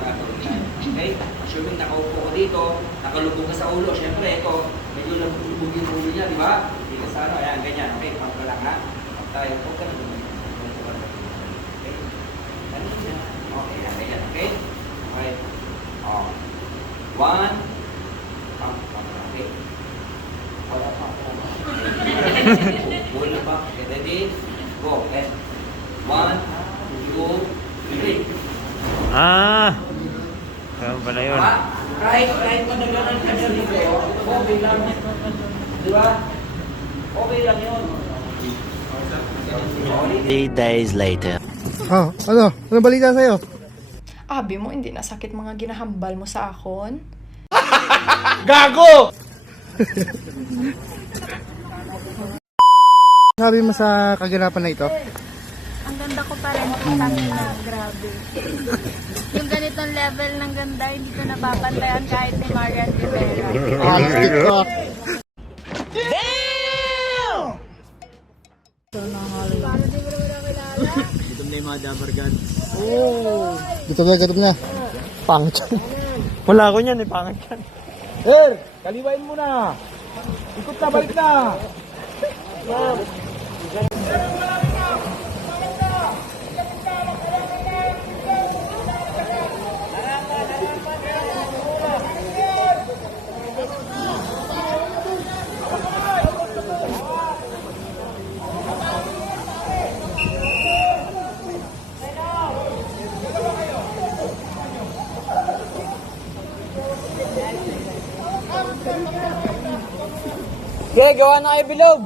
mga turunan. Okay? Assuming nakaupo ko dito, nakalubog ka sa ulo. Siyempre, ito, medyo lubog yung ulo niya, di ba? Hindi ka sa ano, ayan, ganyan. Okay, pump ka lang ha. Pump tayo. Huwag ka na lumabas. Okay? Ganun siya. Okay, yan, ganyan. Okay? Okay. Oh. 1. Pump, pump. Okay? Wala pa. Pull na ba? Okay, ready? Go. Okay. 1, 2, 3. Ah! Kaya pala yun. Kahit madagalan ka niya dito, okay lang. Di ba? Okay lang yun. 3 days later. Oh, ano? Anong balita sa'yo? Abi mo, hindi nasakit mga ginahambal mo sa akon? Gago! Sabi mo sa kaganapan na ito? Ang ganda ko pa rin, na grabe. Yung ganitong level ng ganda, hindi ko napapantayan kahit ni Marian Rivera. TikTok. Gutom na yung mga dabargan. Gutom na. Pangit. Wala ko niyan eh, pangit yan. Sir, kaliwain mo na. Ikot na, balik na. Okay, gawa na kayo bilog.